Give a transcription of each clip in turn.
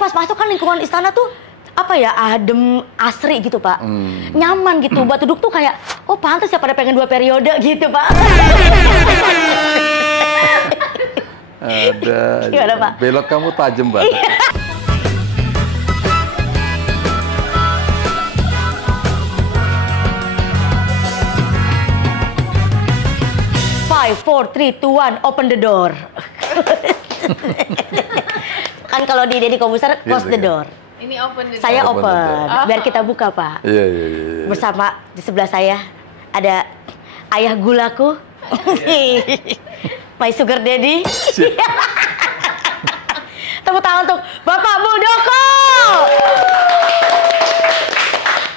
saya pas masuk kan lingkungan istana tuh apa ya, adem, asri gitu Pak. Nyaman gitu, buat duduk tuh kayak, oh pantas ya pada pengen 2 periode gitu Pak. Ada. Gimana, Pak? Belok kamu tajam banget. 5, 4, 3, 2, 1, open the door. Kan kalau di Deddy Corbuzier, close the door. Ini open the door. Saya open, biar kita buka Pak. Iya. Bersama di sebelah saya ada ayah gulaku, my sugar daddy. Tepuk tangan untuk Bapak Muldoko.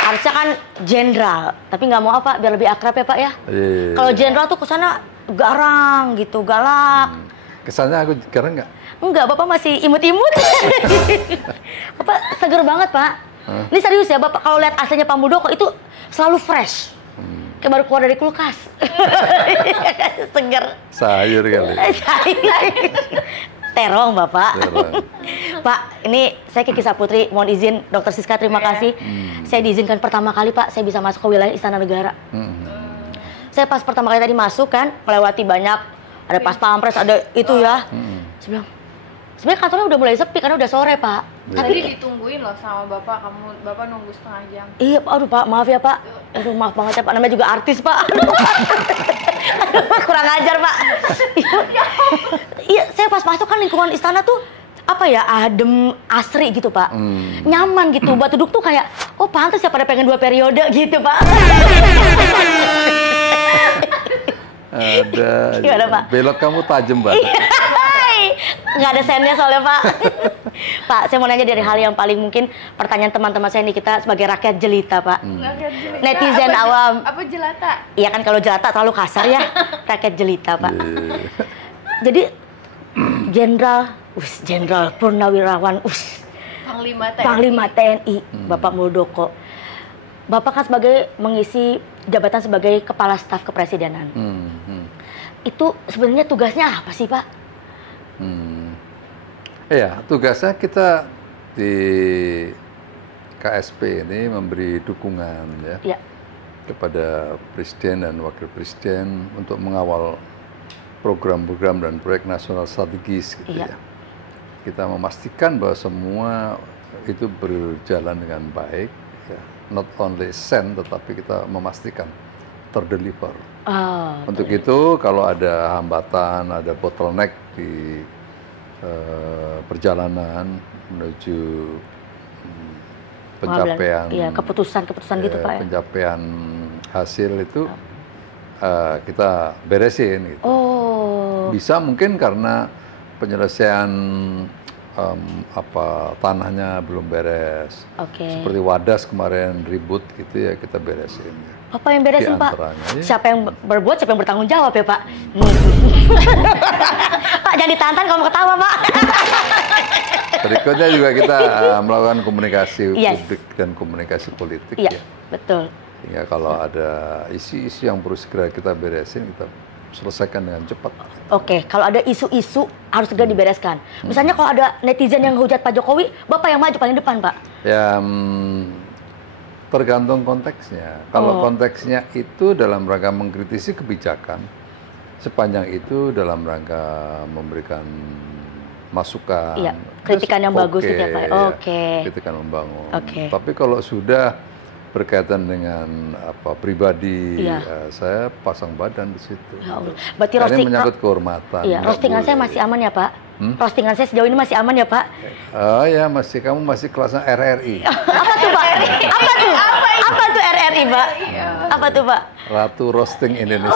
Harusnya kan jenderal, tapi nggak mau apa, biar lebih akrab ya Pak ya. Kalau jenderal tuh kesana garang gitu, galak. Kesannya aku garang nggak? Enggak, Bapak masih imut-imut. Bapak seger banget Pak. Ini serius ya Bapak, kalau lihat aslinya Pak Muldoko itu selalu fresh. Kayak baru keluar dari kulkas. Seger. Sayur kali. Terong Bapak. Terong. Pak, ini saya Kiki Saputri, mohon izin Dokter Siska, terima kasih. Saya diizinkan pertama kali Pak, saya bisa masuk ke wilayah Istana Negara. Saya pas pertama kali tadi masuk kan, melewati banyak, ada pas pampres, ada itu ya. Saya bilang, sebenarnya kantornya udah mulai sepi karena udah sore Pak. Tadi ditungguin loh sama Bapak, Bapak nunggu setengah jam. Iya, aduh Pak, maaf ya Pak. Aduh, maaf banget ya Pak, namanya juga artis Pak. Aduh, kurang ajar Pak. Iya, saya pas masuk kan lingkungan istana tuh apa ya, adem, asri gitu Pak. Nyaman gitu, buat duduk tuh kayak, oh pantas ya pada pengen 2 periode gitu Pak. Ada. Gimana, Pak? Belok kamu tajam banget. Nggak ada sennya soalnya Pak. Pak, saya mau nanya dari hal yang paling mungkin pertanyaan teman-teman saya ini, kita sebagai rakyat jelita Pak. Netizen apa, awam. Apa jelata? Iya kan, kalau jelata terlalu kasar ya. Rakyat jelita Pak. Jadi Jenderal Purnawirawan, Panglima TNI, Bapak Muldoko. Bapak kan mengisi jabatan sebagai Kepala Staf Kepresidenan. Itu sebenarnya tugasnya apa sih Pak? Iya, tugasnya kita di KSP ini memberi dukungan ya kepada Presiden dan Wakil Presiden untuk mengawal program-program dan proyek nasional strategis gitu ya. Kita memastikan bahwa semua itu berjalan dengan baik, ya. Not only send, tetapi kita memastikan terdeliver. Untuk itu kalau ada hambatan, ada bottleneck di perjalanan menuju pencapaian, keputusan gitu Pak ya. Pencapaian hasil itu kita beresin gitu. Bisa mungkin karena penyelesaian tanahnya belum beres. Seperti Wadas kemarin ribut gitu ya, kita beresin. Apa yang beresin Pak? Siapa yang berbuat, siapa yang bertanggung jawab ya Pak? Pak, jangan ditantang kalau mau ketawa Pak. Berikutnya juga kita melakukan komunikasi publik dan komunikasi politik ya. Betul. Sehingga kalau ada isu-isu yang perlu segera kita beresin, kita selesaikan dengan cepat. Kalau ada isu-isu harus segera dibereskan. Misalnya kalau ada netizen yang hujat Pak Jokowi, Bapak yang maju paling depan Pak? Ya, tergantung konteksnya. Kalau konteksnya itu dalam rangka mengkritisi kebijakan, sepanjang itu dalam rangka memberikan masukan, kritikan yang bagus gitu ya Pak. Kritikan membangun. Tapi kalau sudah berkaitan dengan pribadi, saya pasang badan di situ. Ya Allah. Berarti ini menyangkut kehormatan. Roastingan saya masih aman ya Pak? Roastingan saya sejauh ini masih aman ya Pak? Oh ya, kamu masih kelasnya RRI. Apa tuh Pak? Apa tuh RRI Pak? Apa tuh Pak? Ratu Roasting Indonesia.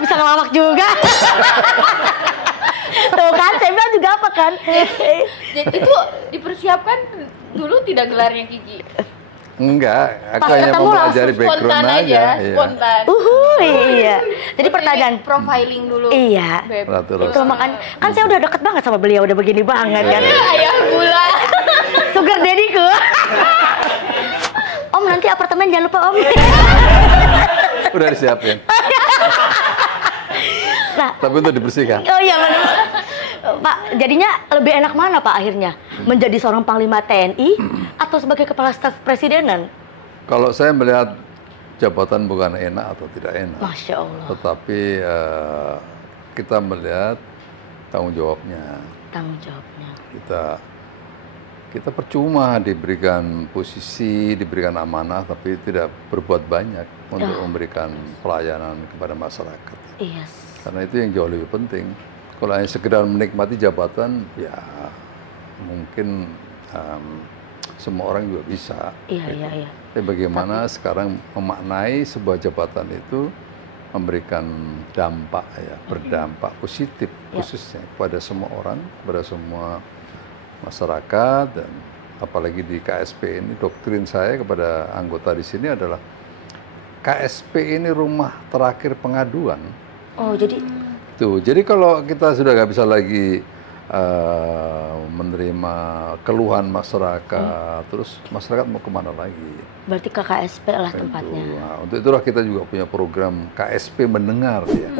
Bisa ngelawak juga. Tuh kan, saya bilang juga apa kan? Jadi itu dipersiapkan dulu tidak gelarnya Kiki? Enggak, aku hanya mempelajari background aja. Spontan. Iya. Jadi pertanyaan profiling dulu. Iya. Itu makanya kan saya udah deket banget sama beliau, udah begini banget kan. Ayah gula. Sugar daddy-ku. Om, nanti apartemen jangan lupa Om. Udah disiapin. Nah, tapi untuk dibersihkan. Oh iya benar. Pak, jadinya lebih enak mana Pak akhirnya? Menjadi seorang Panglima TNI atau sebagai Kepala Staf Presidenan? Kalau saya melihat jabatan bukan enak atau tidak enak. Masya Allah. Tetapi kita melihat tanggung jawabnya. Tanggung jawabnya. Kita percuma diberikan posisi, diberikan amanah, tapi tidak berbuat banyak untuk memberikan pelayanan kepada masyarakat. Iya. Karena itu yang jauh lebih penting. Kalau hanya sekedar menikmati jabatan, ya mungkin semua orang juga bisa. Iya. Tapi bagaimana sekarang memaknai sebuah jabatan itu memberikan dampak, ya, berdampak positif khususnya kepada semua orang, kepada semua masyarakat, dan apalagi di KSP ini doktrin saya kepada anggota di sini adalah KSP ini rumah terakhir pengaduan. Oh jadi Jadi kalau kita sudah nggak bisa lagi menerima keluhan masyarakat, terus masyarakat mau kemana lagi? Berarti ke KSP lah tempatnya. Nah, untuk itulah kita juga punya program KSP mendengar, ya.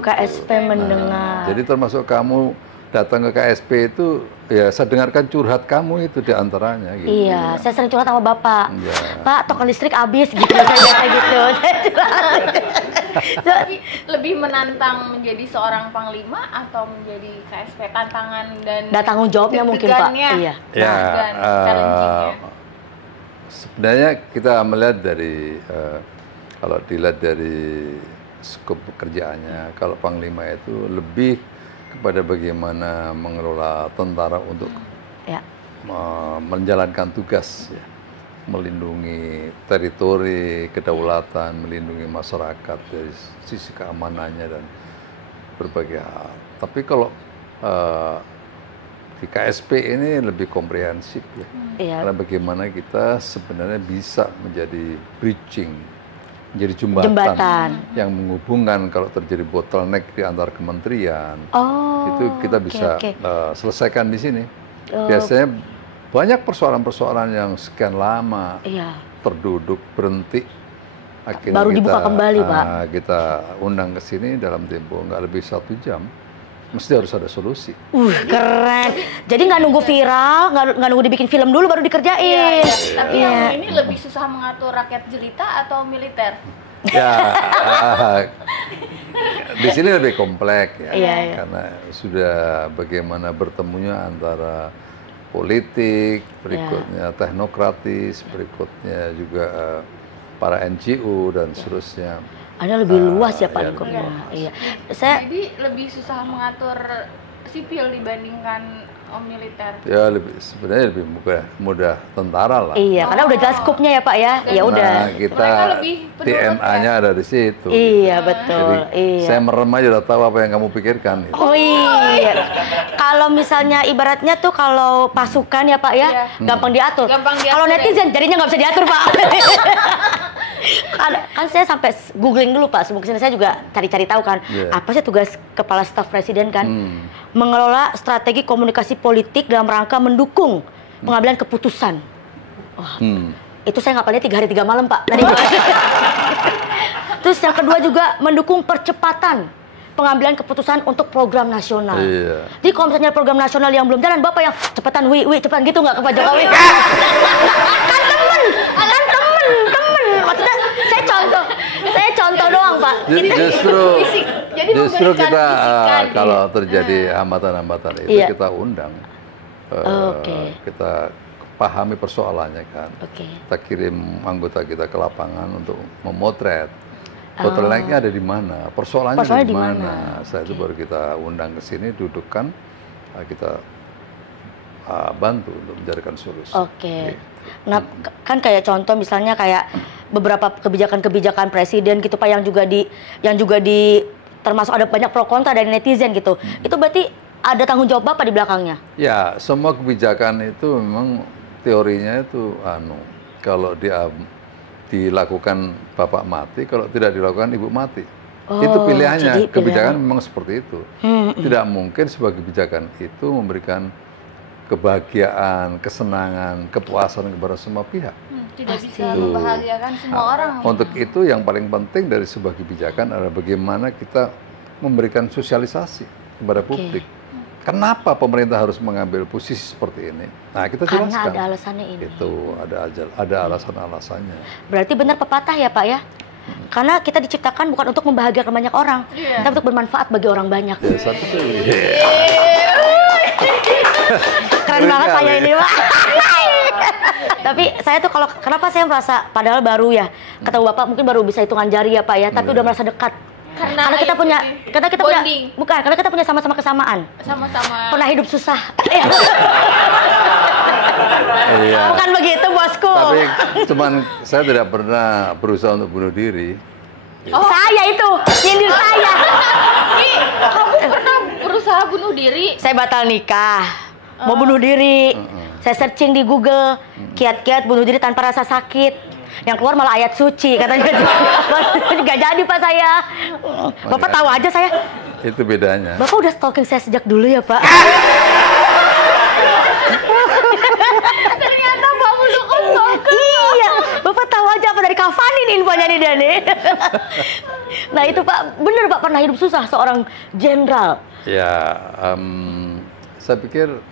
KSP mendengar. Jadi termasuk kamu datang ke KSP itu, ya saya dengarkan curhat kamu itu diantaranya. Gitu, iya, saya sering curhat sama Bapak. Ya. Pak, token listrik habis gitu, saya gitu. Jadi lebih menantang menjadi seorang panglima atau menjadi KSP, tantangan dan tanggung jawabnya mungkin Pak. Iya. Ya, dan challenging-nya. sebenarnya kita melihat dari kalau dilihat dari skop pekerjaannya, kalau panglima itu lebih kepada bagaimana mengelola tentara untuk menjalankan tugas, ya, melindungi teritori, kedaulatan, melindungi masyarakat dari sisi keamanannya dan berbagai hal. Tapi kalau di KSP ini lebih komprehensif, ya, karena bagaimana kita sebenarnya bisa menjadi bridging, menjadi jembatan yang menghubungkan kalau terjadi bottleneck di antar kementerian, itu kita bisa selesaikan di sini. Biasanya banyak persoalan-persoalan yang sekian lama terduduk, berhenti, akhirnya baru dibuka kembali, Pak. Kita undang ke sini dalam tempo nggak lebih 1 jam, mesti harus ada solusi. Keren. Jadi nggak nunggu viral, nggak nunggu dibikin film dulu baru dikerjain. Tapi yang ini lebih susah mengatur rakyat jelita atau militer? Ya, di sini lebih kompleks, ya, karena sudah bagaimana bertemunya antara politik, berikutnya teknokratis, berikutnya juga para NGO dan seterusnya. Ada lebih luas ya Pak lingkupnya. Iya. Jadi lebih susah mengatur sipil dibandingkan militer. Ya sebenarnya lebih mudah tentara lah. Iya, karena udah jelas skupnya ya Pak ya. Ya udah. Kita TNA-nya ada di situ. Iya betul. Jadi, saya merem aja udah tahu apa yang kamu pikirkan. Gitu. Oh iya. Kalau misalnya ibaratnya tuh kalau pasukan ya Pak ya, gampang diatur. Kalau netizen jadinya nggak bisa diatur Pak. Kan saya sampai googling dulu Pak, sebelum saya juga cari-cari tahu kan, apa sih tugas Kepala Staf Presiden kan, mengelola strategi komunikasi politik dalam rangka mendukung pengambilan keputusan. Itu saya ngapalnya 3 hari 3 malam Pak. Terus yang kedua juga mendukung percepatan pengambilan keputusan untuk program nasional. Jadi kalau misalnya program nasional yang belum jalan, Bapak yang cepetan, cepetan gitu nggak ke Pak Jokowi? Kan temen. Maksudnya saya contoh doang Pak. Justru kita kalau terjadi hambatan-hambatan itu kita undang, kita pahami persoalannya kan. Kita kirim anggota kita ke lapangan untuk memotret bottleneck-nya ada di mana, persoalannya di mana. Setelah itu baru kita undang ke sini, dudukkan, kita bantu untuk mencarikan solusi. Nah, kan kayak contoh misalnya kayak beberapa kebijakan-kebijakan presiden gitu Pak yang juga di termasuk ada banyak pro kontra dari netizen gitu. Itu berarti ada tanggung jawab Bapak di belakangnya? Ya, semua kebijakan itu memang teorinya itu kalau dilakukan Bapak mati, kalau tidak dilakukan Ibu mati. Itu pilihannya. Kebijakan memang seperti itu. Tidak mungkin sebuah kebijakan itu memberikan kebahagiaan, kesenangan, kepuasan kepada semua pihak. Tidak bisa membahagiakan semua orang. Untuk itu yang paling penting dari sebuah kebijakan adalah bagaimana kita memberikan sosialisasi kepada publik. Kenapa pemerintah harus mengambil posisi seperti ini? Nah, kita jelaskan. Karena ada alasannya ini. Itu ada alasan-alasannya. Berarti benar pepatah ya Pak ya? Karena kita diciptakan bukan untuk membahagiakan banyak orang, tapi untuk bermanfaat bagi orang banyak. Ya, satu tuh. Keren banget saya ini Pak. Tapi saya tuh kenapa saya merasa, padahal baru ya, ketemu Bapak mungkin baru bisa hitungan jari ya Pak ya, tapi udah merasa dekat. Karena kita punya karena kita punya sama-sama kesamaan. Sama-sama. Pernah hidup susah. Iya. Bukan begitu bosku. Tapi cuman saya tidak pernah berusaha untuk bunuh diri. Saya itu nyindir saya. Kamu pernah berusaha bunuh diri? Saya batal nikah, mau bunuh diri. Saya searching di Google, kiat-kiat bunuh diri tanpa rasa sakit. Yang keluar malah ayat suci, katanya. Gak jadi Pak saya. Bapak tahu aja saya. Itu bedanya. Bapak udah stalking saya sejak dulu ya Pak. Ternyata Pak Muldoko stalker. Iya, Bapak tahu aja apa dari Kavani nih infonya nih Dani. Nah itu Pak, bener Pak pernah hidup susah seorang jenderal. Ya, saya pikir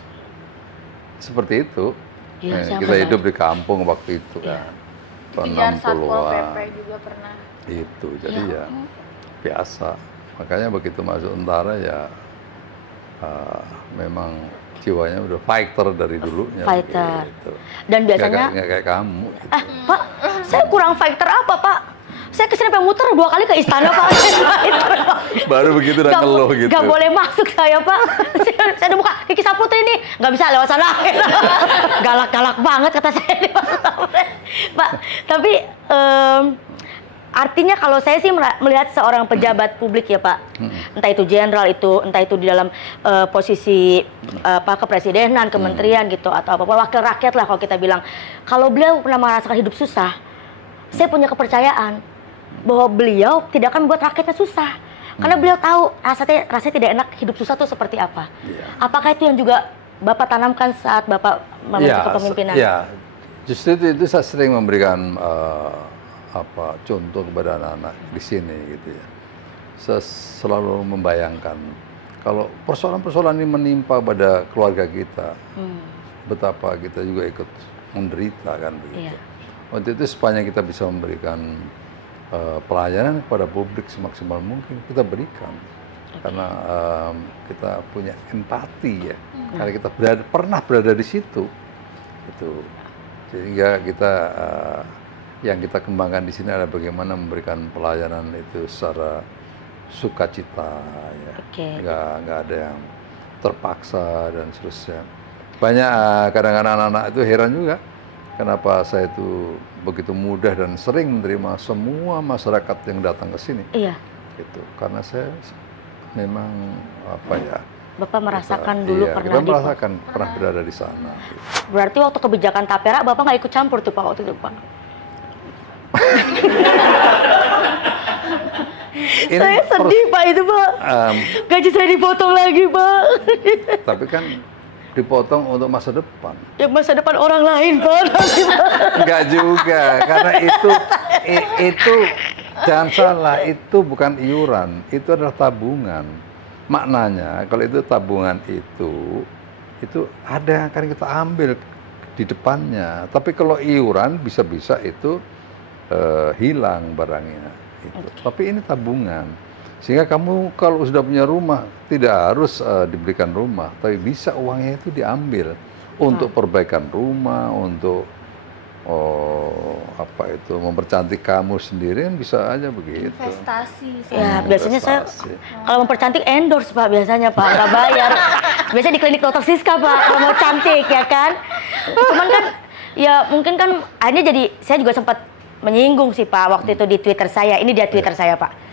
seperti itu. Ya, kita hidup di kampung waktu itu kan. Kejar Satpol PP juga pernah. Itu, jadi ya biasa. Makanya begitu masuk tentara ya memang jiwanya udah fighter dari dulunya. Fighter. Gitu. Dan biasanya nggak kayak kamu. Gitu. Pak, saya kurang fighter apa Pak? Saya kesini pengen muter 2 kali ke istana Pak. Baru begitu udah ngeluh gitu. Gak boleh masuk saya Pak. Saya udah buka Kiki Saputri nih, nggak bisa lewat sana. Galak-galak banget kata saya nih Pak. Tapi artinya kalau saya sih melihat seorang pejabat publik ya Pak, entah itu jenderal entah itu di dalam posisi kepresidenan, kementerian gitu atau apa wakil rakyat lah kalau kita bilang, kalau beliau pernah merasakan hidup susah, saya punya kepercayaan bahwa beliau tidak akan membuat rakyatnya susah, karena beliau tahu rasanya tidak enak hidup susah itu seperti apa. Apakah itu yang juga Bapak tanamkan saat Bapak memiliki kepemimpinan? Ya, justru itu saya sering memberikan contoh kepada anak-anak di sini gitu ya. Saya selalu membayangkan kalau persoalan-persoalan ini menimpa pada keluarga kita, betapa kita juga ikut menderita kan begitu. Waktu itu sepanjang kita bisa memberikan pelayanan kepada publik semaksimal mungkin kita berikan, karena kita punya empati ya, karena kita pernah berada di situ, itu sehingga kita yang kita kembangkan di sini adalah bagaimana memberikan pelayanan itu secara sukacita, ya. Nggak ada yang terpaksa dan seterusnya. Banyak kadang-kadang anak-anak itu heran juga, kenapa saya itu begitu mudah dan sering menerima semua masyarakat yang datang ke sini. Iya. Gitu. Karena saya memang Bapak merasakan dulu pernah berada di sana. Berarti waktu kebijakan Tapera Bapak nggak ikut campur tuh Pak waktu itu Pak? Saya sedih Pak itu Pak. Gaji saya dipotong lagi Pak. Tapi kan dipotong untuk masa depan. Ya masa depan orang lain Pak. Enggak juga, karena itu jangan salah, itu bukan iuran, itu adalah tabungan. Maknanya kalau itu tabungan itu ada yang akan kita ambil di depannya. Tapi kalau iuran bisa-bisa itu hilang barangnya. Tapi ini tabungan. Sehingga kamu kalau sudah punya rumah, tidak harus diberikan rumah, tapi bisa uangnya itu diambil untuk perbaikan rumah, untuk mempercantik kamu sendiri, bisa aja begitu. Investasi. Ya, biasanya saya kalau mempercantik endorse Pak, biasanya Pak, nggak bayar. Biasanya di klinik Dokter Siska Pak, kalau mau cantik ya kan. Cuman kan, ya mungkin kan akhirnya jadi, saya juga sempat menyinggung sih Pak waktu itu di Twitter saya. Ini dia Twitter saya Pak.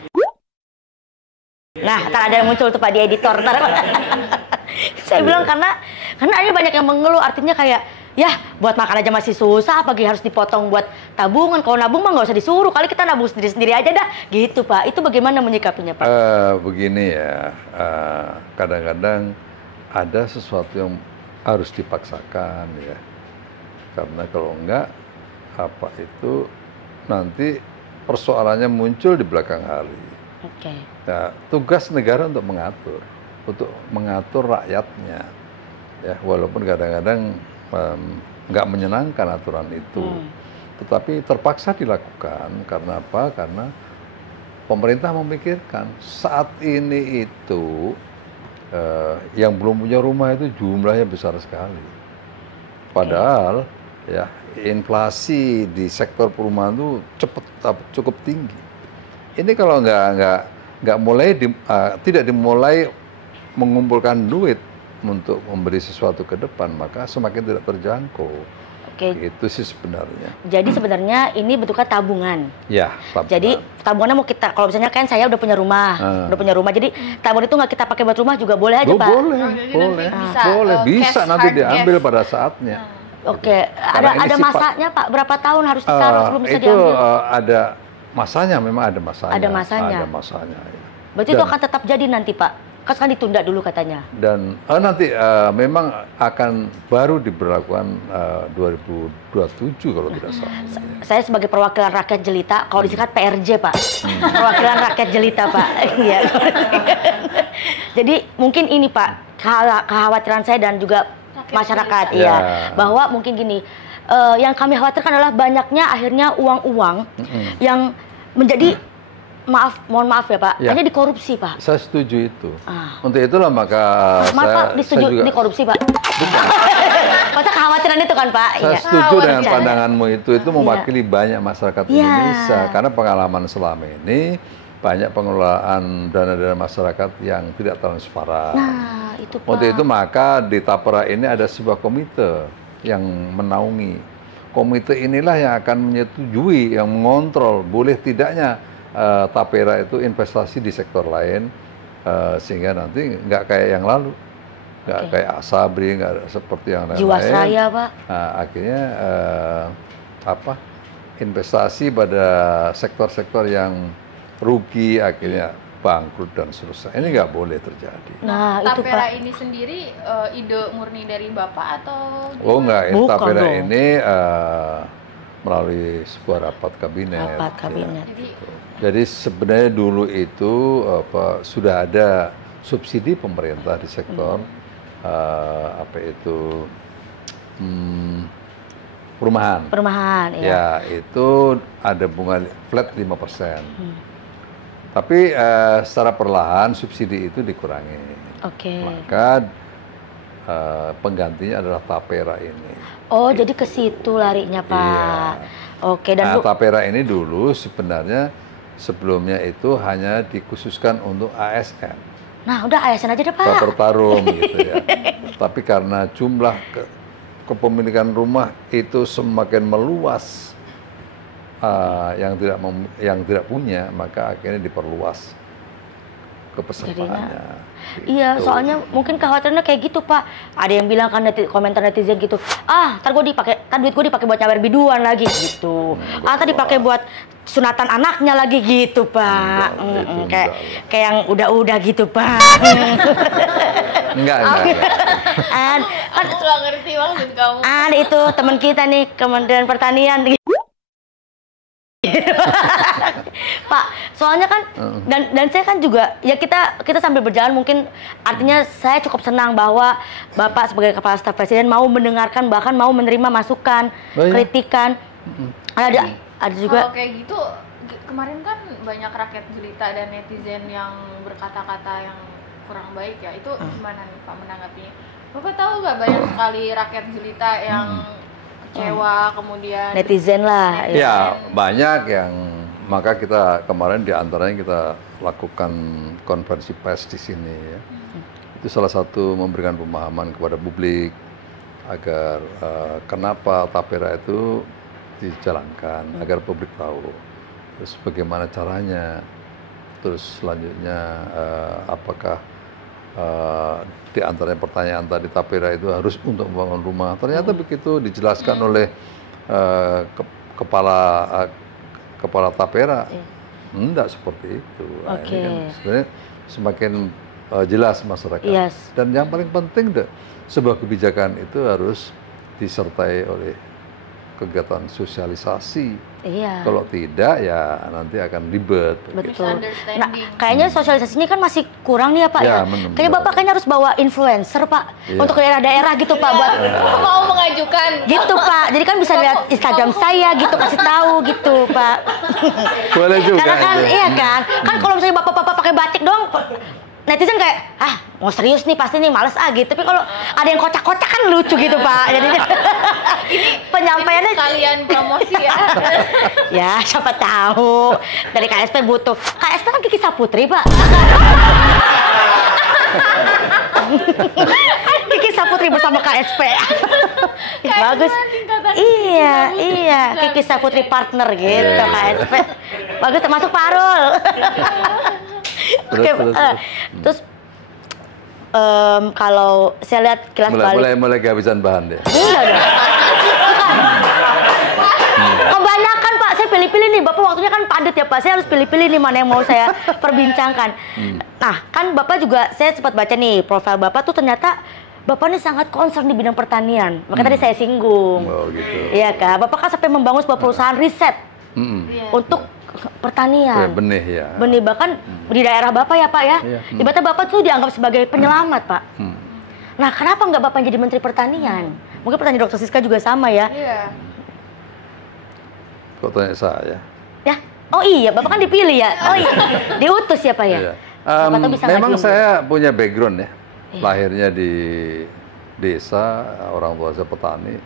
Nah, ntar ada yang muncul tuh Pak di editor. Saya bilang karena ada banyak yang mengeluh, artinya kayak ya buat makan aja masih susah, apalagi harus dipotong buat tabungan. Kalau nabung mah nggak usah disuruh, kali kita nabung sendiri-sendiri aja dah. Gitu Pak. Itu bagaimana menyikapinya Pak? Begini ya, kadang-kadang ada sesuatu yang harus dipaksakan ya. Karena kalau enggak, nanti persoalannya muncul di belakang hari. Nah, tugas negara untuk mengatur rakyatnya, ya walaupun kadang-kadang nggak menyenangkan aturan itu, tetapi terpaksa dilakukan karena apa? Karena pemerintah memikirkan saat ini itu yang belum punya rumah itu jumlahnya besar sekali. Padahal ya inflasi di sektor perumahan itu cukup tinggi. Ini kalau tidak dimulai mengumpulkan duit untuk memberi sesuatu ke depan, maka semakin tidak terjangkau. Itu sih sebenarnya. Jadi sebenarnya ini bentuknya tabungan. Ya, tabungan. Jadi tabungannya mau kita, kalau misalnya kan saya udah punya rumah, jadi tabungan itu nggak kita pakai buat rumah juga boleh aja, Pak? Boleh, bisa nanti diambil pada saatnya. Ada masanya, Pak? Berapa tahun harus ditaruh sebelum bisa diambil? Itu ada masanya, memang ada masanya. Ada masanya. Ya. Berarti itu akan tetap jadi nanti, Pak? Kan ditunda dulu katanya. Dan nanti memang akan baru diberlakukan 2027 kalau tidak salah. Saya sebagai perwakilan rakyat jelita, kalau disingkat PRJ, Pak. Perwakilan rakyat jelita, Pak. Iya. Jadi mungkin ini, Pak, kekhawatiran saya dan juga masyarakat, ya, bahwa mungkin gini, yang kami khawatirkan adalah banyaknya akhirnya uang-uang yang menjadi mohon maaf ya Pak, hanya dikorupsi Pak. Saya setuju itu. Untuk itulah maka Pak, saya juga dikorupsi Pak. Masa kekhawatiran itu kan Pak? Saya setuju dengan pandanganmu itu mewakili banyak masyarakat Indonesia, karena pengalaman selama ini banyak pengelolaan dana-dana masyarakat yang tidak transparan. Nah, itu Pak. Untuk itu maka di Tapera ini ada sebuah komite yang menaungi. Komite inilah yang akan menyetujui, yang mengontrol boleh tidaknya Tapera itu investasi di sektor lain, sehingga nanti nggak kayak yang lalu, nggak kayak Asabri, nggak seperti yang lain-lain. Jiwasraya Pak. Nah, akhirnya investasi pada sektor-sektor yang rugi akhirnya bangkrut dan seterusnya. Ini nggak boleh terjadi. Nah, Tapera ini sendiri ide murni dari Bapak atau gimana? Oh enggak, Tapera ini melalui sebuah rapat kabinet. Jadi sebenarnya dulu itu sudah ada subsidi pemerintah di sektor perumahan. Perumahan, ya. Ya, itu ada bunga flat 5%. Tapi secara perlahan subsidi itu dikurangi. Maka penggantinya adalah Tapera ini. Oh, jadi ke situ larinya Pak. Iya. Dan Tapera ini dulu sebenarnya sebelumnya itu hanya dikhususkan untuk ASN. Nah, udah ASN aja deh Pak. Baper Tarum gitu ya. Tapi karena jumlah kepemilikan rumah itu semakin meluas, yang tidak punya, maka akhirnya diperluas kepesertaannya. Iya, soalnya mungkin kekhawatirannya kayak gitu Pak. Ada yang bilang kan komentar netizen gitu, ntar duit gue dipakai buat nyawer biduan lagi gitu. Ntar dipakai buat sunatan anaknya lagi gitu Pak. Kayak yang udah gitu Pak. Enggak. Aku nggak ngerti maksud kamu. Itu teman kita nih, Kementerian Pertanian. Pak, soalnya kan dan saya kan juga ya kita sambil berjalan mungkin artinya saya cukup senang bahwa Bapak sebagai Kepala Staf Presiden mau mendengarkan, bahkan mau menerima masukan, kritikan. Ada juga. Kalau kayak gitu kemarin kan banyak rakyat jelita dan netizen yang berkata-kata yang kurang baik ya. Itu gimana nih Pak menanggapinya? Bapak tahu nggak banyak sekali rakyat jelita yang kecewa, kemudian netizen lah. Ya, banyak yang maka kita kemarin diantaranya kita lakukan konferensi pers di sini ya. Itu salah satu memberikan pemahaman kepada publik agar kenapa Tapera itu dijalankan, agar publik tahu. Terus bagaimana caranya, terus selanjutnya apakah di antara pertanyaan tadi Tapera itu harus untuk membangun rumah. Ternyata begitu dijelaskan oleh kepala Tapera, enggak seperti itu. Nah, ini kan sebenarnya semakin jelas masyarakat. Dan yang paling penting sebuah kebijakan itu harus disertai oleh kegiatan sosialisasi. Iya. Kalau tidak ya nanti akan ribet. Betul. Nah, kayaknya sosialisasinya kan masih kurang nih ya Pak ya. Kayaknya Bapak kayaknya harus bawa influencer Pak untuk daerah-daerah gitu Pak buat mau mengajukan. Gitu Pak. Jadi kan bisa lihat Instagram saya gitu, kasih tahu gitu Pak. Boleh juga. Karena kan iya kan. Kan kalau misalnya Bapak-bapak pakai batik doang, netizen kayak, mau serius nih pasti nih males gitu. Tapi kalau ada yang kocak-kocak kan lucu gitu Pak. Jadinya ini penyampaiannya kalian promosi ya. Ya siapa tahu dari KSP butuh. KSP kan Kiki Saputri Pak. Kiki Saputri bersama KSP. Bagus. Iya. Kiki Saputri partner gitu KSP. Bagus termasuk Parul. Oke, terus kalau saya lihat kilas balik mulai kehabisan bahan deh. Enggak dong. Kebanyakan Pak, saya pilih-pilih nih. Bapak waktunya kan padat ya Pak. Saya harus pilih-pilih nih mana yang mau saya perbincangkan. Nah, kan Bapak juga, saya sempat baca nih profil Bapak tuh ternyata Bapak ini sangat concern di bidang pertanian. Makanya tadi saya singgung. Oh gitu. Iya Kak, Bapak kan sampai membangun sebuah perusahaan riset untuk pertanian. Benih ya. Benih bahkan di daerah Bapak ya Pak ya. Ibaratnya Bapak tuh dianggap sebagai penyelamat Pak. Nah kenapa nggak Bapak jadi Menteri Pertanian? Mungkin pertanyaan Dr. Siska juga sama ya. Iya. Kok tanya saya? Ya, oh iya Bapak kan dipilih ya. Oh iya, diutus ya Pak ya. Iya. Memang saya punya background ya. Lahirnya di desa, orang tua saya petani.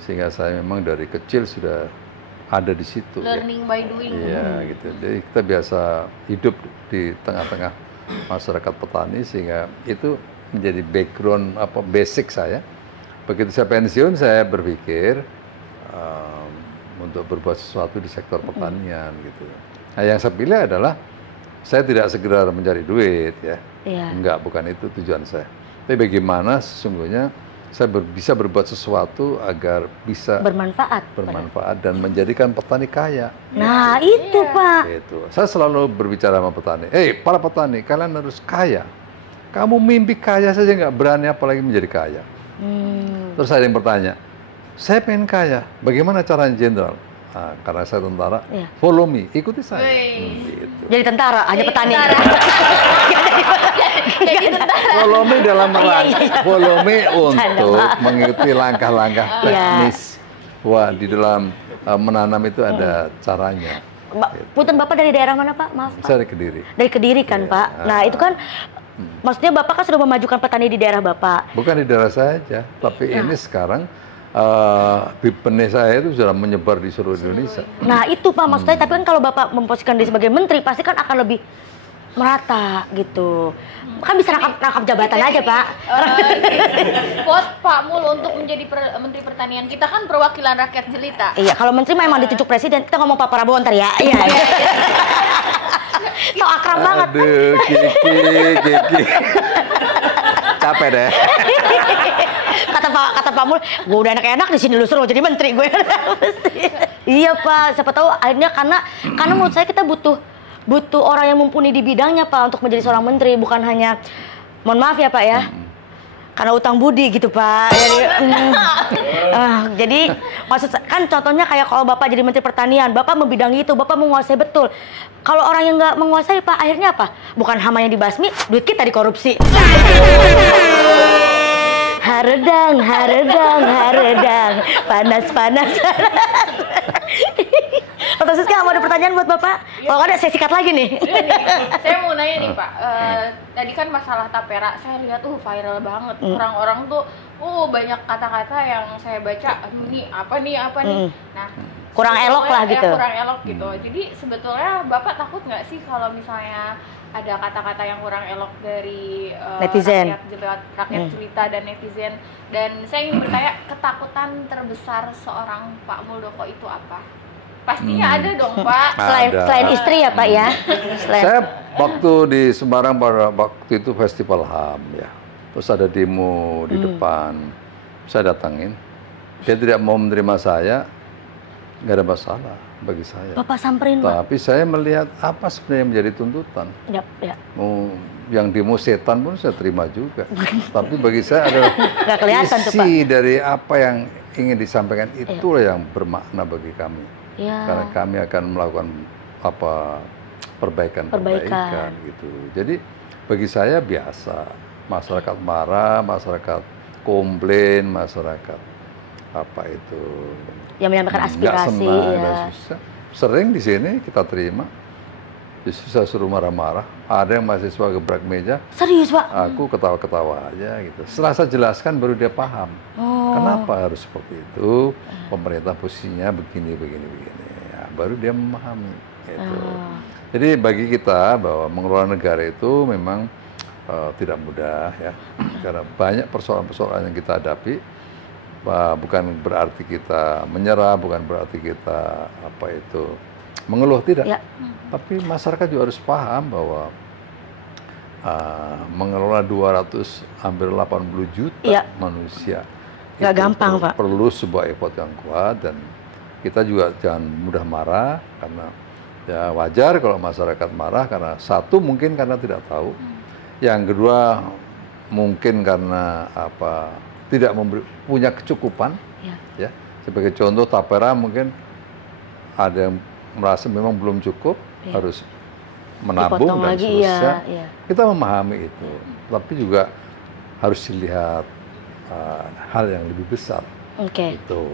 Sehingga saya memang dari kecil sudah ada di situ. Learning by doing. Iya, gitu. Jadi kita biasa hidup di tengah-tengah masyarakat petani sehingga itu menjadi background basic saya. Begitu saya pensiun, saya berpikir untuk berbuat sesuatu di sektor pertanian gitu. Nah, yang saya pilih adalah saya tidak segera mencari duit ya. Enggak, bukan itu tujuan saya. Tapi bagaimana sesungguhnya saya bisa berbuat sesuatu agar bisa bermanfaat dan menjadikan petani kaya. Nah, itu Pak. Itu. Saya selalu berbicara sama petani. Para petani, kalian harus kaya. Kamu mimpi kaya saja nggak berani, apalagi menjadi kaya. Terus ada yang bertanya, saya pengen kaya, bagaimana caranya jenderal? Nah, karena saya tentara, follow me, ikuti saya. Gitu. Jadi tentara, hanya petani. Jadi tentara. Follow me dalam follow me untuk mengikuti langkah-langkah teknis. Wah, di dalam menanam itu ada caranya. Punten Bapak dari daerah mana Pak? Maaf Pak. Saya dari Kediri. Dari Kediri kan Pak. Nah itu kan maksudnya Bapak kan sudah memajukan petani di daerah Bapak. Bukan di daerah saya aja, tapi ini sekarang benih saya itu sudah menyebar di seluruh Indonesia. Nah itu Pak maksudnya, tapi kan kalau Bapak memposisikan diri sebagai menteri pasti kan akan lebih merata gitu. Kan bisa rangkap jabatan aja Pak. Vote Pak Mul untuk menjadi Menteri Pertanian. Kita kan perwakilan rakyat jelita. Iya, kalau menteri memang ditunjuk presiden. Kita ngomong Pak Prabowo ntar ya. Iya. So akrab banget. Aduh, Kiki. Capek deh. Kata Pak Mul, gue udah enak-enak di sini lu suruh jadi menteri gue. Iya Pak, siapa tahu akhirnya karena menurut saya kita butuh orang yang mumpuni di bidangnya Pak untuk menjadi seorang menteri, bukan hanya mohon maaf ya Pak ya. Karena utang budi gitu Pak. Jadi maksud kan contohnya kayak kalau Bapak jadi Menteri Pertanian, Bapak membidangi itu, Bapak menguasai betul. Kalau orang yang nggak menguasai Pak, akhirnya apa? Bukan hama yang dibasmi, duit kita dikorupsi. Haredang, panas. Dr. Siska mau ada pertanyaan buat Bapak? Kalau ada saya sikat lagi nih. Saya mau nanya nih Pak, tadi kan masalah tapera, saya lihat viral banget. Orang-orang tuh banyak kata-kata yang saya baca, aduh ini apa nih. Nah, kurang elok lah gitu. Kurang elok gitu. Jadi sebetulnya Bapak takut nggak sih kalau misalnya ada kata-kata yang kurang elok dari netizen, rakyat jelita dan netizen? Dan saya ingin bertanya, ketakutan terbesar seorang Pak Muldoko itu apa? Pastinya ada dong Pak. Selain istri ya Pak ya. Saya waktu di Semarang pada waktu itu festival HAM ya. Terus ada demo di depan. Saya datangin. Dia tidak mau menerima saya, nggak ada masalah. bagi saya. Bapak samperin, Pak. Tapi saya melihat apa sebenarnya yang menjadi tuntutan. Ya. Mau yang demo setan pun saya terima juga. Tapi bagi saya adalah Nggak kelihatan tuh, Pak. isi dari apa yang ingin disampaikan itulah yang bermakna bagi kami. Ya. Karena kami akan melakukan perbaikan gitu. Jadi bagi saya biasa, masyarakat marah, masyarakat komplain, masyarakat yang menyampaikan aspirasi, susah. Sering di sini kita terima. Justru saya suruh marah-marah. Ada yang mahasiswa gebrak meja. Serius, Pak? Aku ketawa-ketawa aja gitu. Setelah saya jelaskan baru dia paham. Kenapa harus seperti itu? Pemerintah posisinya begini. Ya, baru dia memahami. Gitu. Jadi bagi kita bahwa mengelola negara itu memang tidak mudah ya, karena banyak persoalan-persoalan yang kita hadapi. Bukan berarti kita menyerah, bukan berarti kita mengeluh, tidak. Ya. Tapi masyarakat juga harus paham bahwa mengelola hampir 80 juta manusia nggak gampang, Pak. Perlu sebuah effort yang kuat, dan kita juga jangan mudah marah, karena ya wajar kalau masyarakat marah karena satu mungkin karena tidak tahu, yang kedua mungkin karena tidak punya kecukupan. Ya. Sebagai contoh Tapera mungkin ada yang merasa memang belum cukup, harus menabung dan seterusnya. Kita memahami itu, tapi juga harus dilihat hal yang lebih besar. Itu.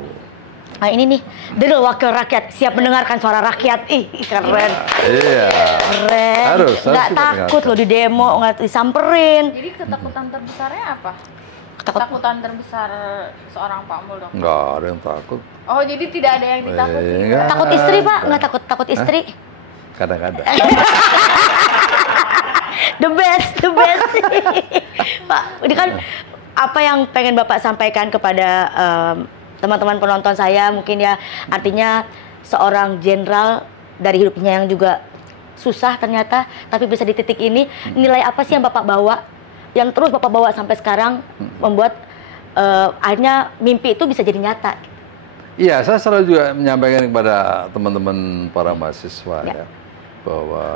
Nah ini nih, Dul Wakil Rakyat, siap mendengarkan suara rakyat. Ih, keren. Iya. Keren. Harus nggak takut loh di demo, nggak disamperin. Jadi ketakutan terbesarnya apa? Ketakutan terbesar seorang Pak Mul dong? Nggak ada yang takut. Oh, jadi tidak ada yang ditakuti? Takut istri, Pak? Nggak takut istri? Kadang-kadang. The best. Pak, ini kan apa yang pengen Bapak sampaikan kepada teman-teman penonton saya, mungkin ya, artinya seorang jenderal dari hidupnya yang juga susah ternyata, tapi bisa di titik ini, nilai apa sih yang Bapak bawa, yang terus Bapak bawa sampai sekarang, membuat akhirnya mimpi itu bisa jadi nyata? Iya, saya selalu juga menyampaikan kepada teman-teman para mahasiswa ya, bahwa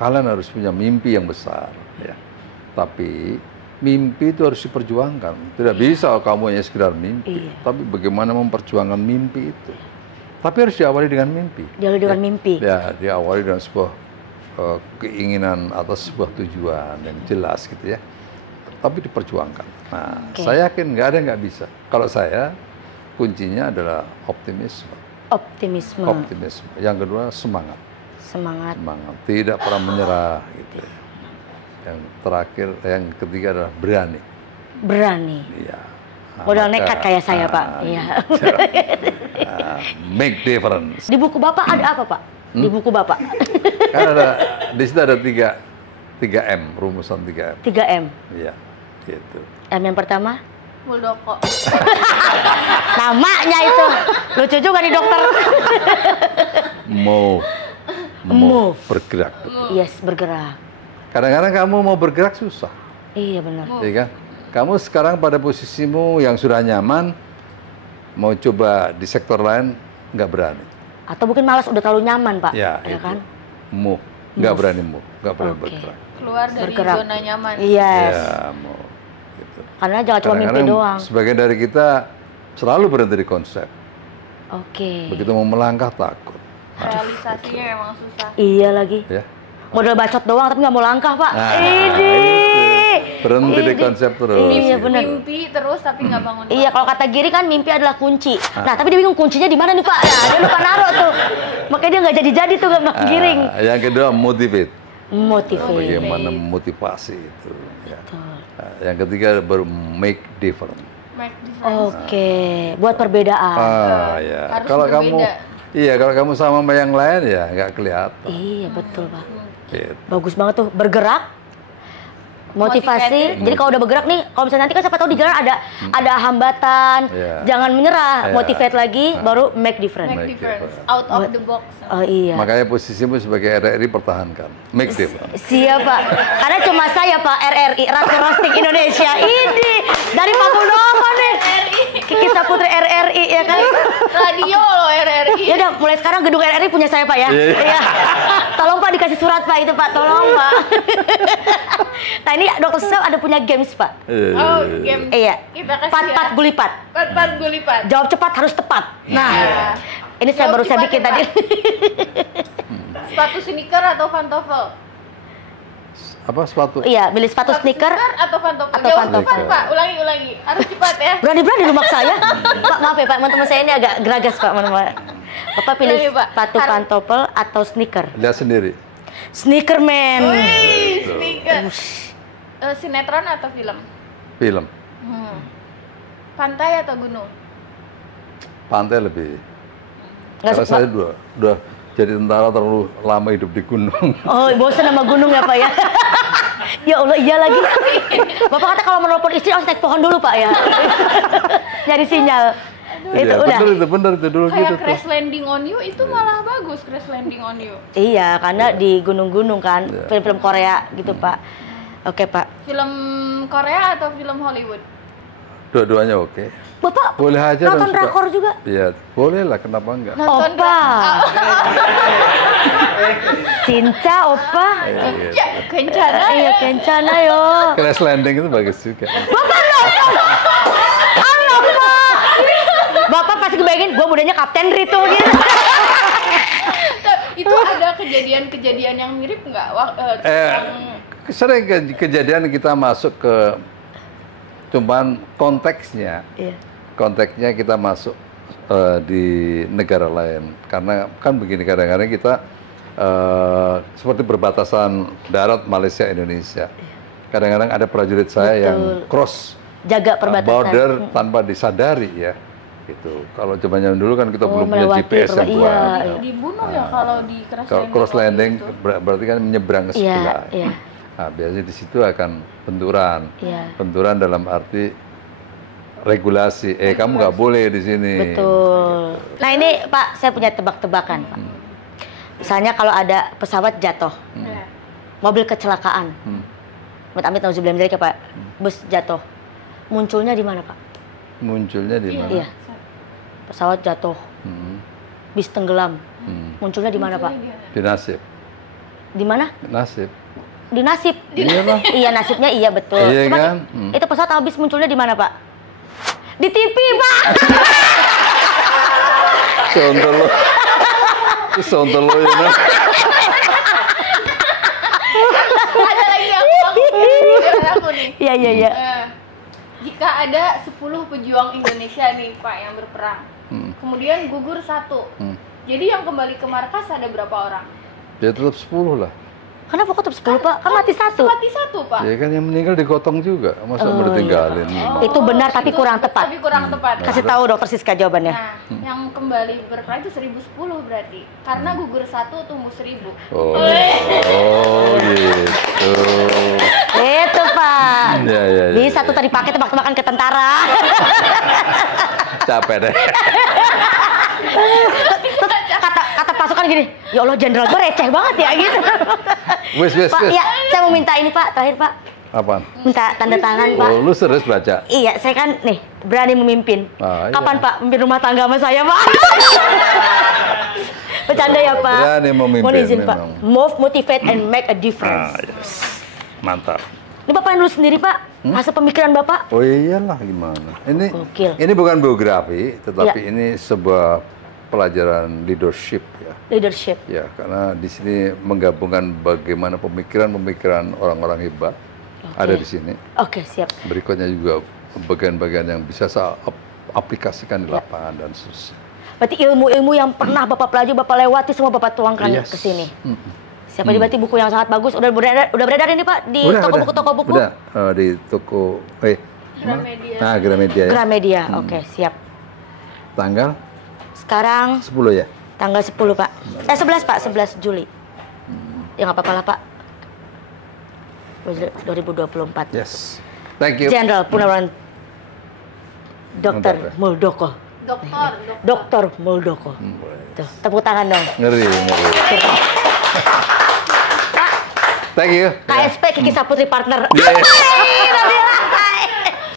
kalian harus punya mimpi yang besar ya. Tapi mimpi itu harus diperjuangkan. Tidak bisa kamu hanya sekedar mimpi, tapi bagaimana memperjuangkan mimpi itu. Tapi harus diawali dengan mimpi. Diawali dengan mimpi. Ya, diawali dengan sebuah keinginan atas sebuah tujuan yang jelas gitu ya. Tapi diperjuangkan. Nah, saya yakin nggak ada yang nggak bisa. Kalau saya, kuncinya adalah optimisme. Optimisme. Yang kedua, semangat. Semangat. Tidak pernah menyerah gitu ya. Yang terakhir, yang ketiga adalah berani. Iya. Modal nekat kayak saya, Pak. Iya. Make difference. Di buku Bapak ada apa, Pak? Di buku Bapak? Kan di situ ada 3M, rumusan 3M. 3M? Iya, gitu. M yang pertama? Muldoko. Namanya itu. Lucu juga nih, dokter. Move. Bergerak. Yes, bergerak. Kadang-kadang kamu mau bergerak susah. Iya benar. Iya kan? Kamu sekarang pada posisimu yang sudah nyaman, mau coba di sektor lain nggak berani. Atau mungkin malas, udah terlalu nyaman, Pak. Ya kan? Move, nggak berani move, nggak berani bergerak. Keluar dari zona nyaman. Yes. Ya, move. Gitu. Karena jangan cuma mimpi doang. Sebagian dari kita selalu berhenti di konsep. Begitu mau melangkah takut. Realisasinya emang susah. Iya lagi. Ya. Modal bacot doang tapi nggak mau langkah, Pak. Berhenti di konsep terus. Iya benar. Mimpi terus tapi nggak bangun. Iya, kalau kata Giri kan mimpi adalah kunci. Nah, tapi dia bingung kuncinya di mana nih, Pak. Nah, dia lupa naruh tuh. Makanya dia nggak jadi-jadi tuh nggak giring. Yang kedua motivate. Bagaimana motivasi itu. Ya. Yang ketiga baru make difference. Buat perbedaan. Ya. Kalau kamu sama yang lain ya nggak kelihatan. Iya betul, Pak. Gitu. Bagus banget tuh, bergerak, motivasi. Jadi kalau udah bergerak nih, kalau misalnya nanti kan siapa tahu di jalan ada hambatan, jangan menyerah, motivate lagi, baru make difference. Out of the box. Oh iya. Makanya posisimu sebagai RRI pertahankan, make difference. Siap, Pak. Karena cuma saya, Pak, RRI, Ratu Roasting Indonesia. Ini dari Pak Muldoko nih. Kiki Saputri RRI ya kan. Radio loh RRI. Ya udah, mulai sekarang gedung RRI punya saya Pak ya. Iya. Tolong Pak dikasih surat Pak itu Pak, tolong Pak. Nah ini Dokter Siska ada punya games Pak. Oh, game. Iya. Kita kasih Pat-pat ya. gulipat. Pat-pat gulipat. Jawab cepat harus tepat. Nah, ini saya Jawab baru saya cepat bikin ya, tadi. Sepatu sneaker atau pantofel? Apa sepatu? Iya, milih sepatu sneaker. Atau pantofel? Atau Jawab pantofel. cepat Pak, ulangi. Harus cepat ya. Berani-berani lu maksa ya. Pak, maaf ya Pak, teman-teman saya ini agak geragas Pak. Bapak pilih Iya, Pak. sepatu pantofel atau sneaker? Lihat sendiri. Sneaker man. Wih, sneaker. Sinetron atau film? Film. Pantai atau gunung? Pantai lebih. Nggak Karena suka. saya udah jadi tentara terlalu lama hidup di gunung. Oh, bosan sama gunung ya Pak ya? Ya Allah, iya lagi. Bapak kata kalau menelpon istri harus naik pohon dulu Pak ya? Nyari sinyal. Itu Iya, udah. bener itu dulu Kayak gitu tuh. Crash Landing on You itu malah bagus, Crash Landing on You. Iya, karena di gunung-gunung kan, film-film Korea gitu Pak. Oke Pak. Film Korea atau film Hollywood? Dua-duanya oke. Bapak Boleh aja nonton dan suka. drakor juga? Iya, boleh lah, kenapa enggak? Nonton Opa. Cinta Opa. Ya, kencana Iya, ya. kencana yo. Crash Landing itu bagus juga. Bapak nonton. Halo Pak. Bapak pasti kebayangin gue mudanya Kapten Rito gitu. Itu ada kejadian-kejadian yang mirip nggak? Sering kejadian kita masuk ke, cuman konteksnya kita masuk di negara lain, karena kan begini, kadang-kadang kita seperti perbatasan darat Malaysia Indonesia, kadang-kadang ada prajurit saya yang cross Jaga perbatasan. border tanpa disadari ya, gitu. Kalau zamannya dulu kan kita belum punya melewati GPS yang iya, kuat. iya. Dibunuh ya kalau di Kalau cross landing itu. berarti kan menyeberang ke Iya, sebelah. iya. Nah, biasanya di situ akan benturan. Iya. Benturan dalam arti regulasi. Kamu nggak boleh di sini. Betul. Nah ini Pak, saya punya tebak-tebakan Pak. Misalnya kalau ada pesawat jatuh, Ya. mobil kecelakaan, amit-amit nauzubillah min dzalik ya Pak, bus jatuh, munculnya di mana Pak? Munculnya di mana? Iya. Pesawat jatuh, bis tenggelam, munculnya di mana Pak? Di nasib. Di mana? Nasib. Di nasib. Iya lah. Iya nasibnya iya betul. Iya Cuma kan? itu pesawat sama bis munculnya di mana Pak? Di TV Pak. Sontol lo. Sontol lo ya. Nah. Ada lagi yang aku nih. Iya iya iya. Jika ada 10 pejuang Indonesia nih Pak yang berperang, kemudian gugur 1, jadi yang kembali ke markas ada berapa orang? Ya tetap 10 lah. Kenapa kok tetap 10 Pak? Kan mati 1. Mati 1 Pak. Ya kan yang meninggal digotong juga. Masa mau ditinggalin? Itu benar tapi kurang tepat. Tapi kurang tepat. Kasih tahu Dokter Siska jawabannya. Nah, yang kembali berperang itu 1010 berarti. Karena gugur 1 tumbuh 1000. Oh, gitu. Itu Pak. Ya. Bisa tuh tadi pakai tebak-tebakan ke tentara. Capek deh. Kata pasukan gini, ya Allah jenderal gue receh banget ya gitu. Wes. Pak, ya saya mau minta ini Pak, terakhir Pak. Apaan? Minta tanda tangan Pak. Oh, lu serius baca? Iya, saya kan nih berani memimpin. Ah, iya. Kapan Pak memimpin rumah tangga sama saya Pak? Bercanda ya Pak. Berani memimpin, Mohon izin Pak. memang. Move, motivate, and make a difference. Yes. Mantap. Ini Bapak yang nulis sendiri Pak, masa pemikiran Bapak? Oh iyalah, gimana? Gokil. Ini bukan biografi, tetapi Ya. ini sebuah pelajaran leadership ya. Leadership. Ya, karena di sini menggabungkan bagaimana pemikiran-pemikiran orang-orang hebat ada di sini. Oke, siap. Berikutnya juga bagian-bagian yang bisa saya aplikasikan di lapangan dan seterusnya. Berarti ilmu-ilmu yang pernah Bapak pelajari, Bapak lewati semua Bapak tuangkan ke sini. Siapa berarti buku yang sangat bagus udah beredar ini Pak di toko buku. Udah, di toko Gramedia. Nah, Gramedia ya. Gramedia. Oke, siap. Tanggal Sekarang 10 ya. tanggal 10 Pak. 11 Pak, 11 Juli. Ya nggak apa-apa lah Pak. 2024. Yes. Thank you. Jenderal Purnawirawan Dr. Mantap, ya. Muldoko. Dr. Muldoko. Tuh, tepuk tangan dong. Ngeri. Pak, Thank you. KSP Kiki Saputri Partner. Yeah.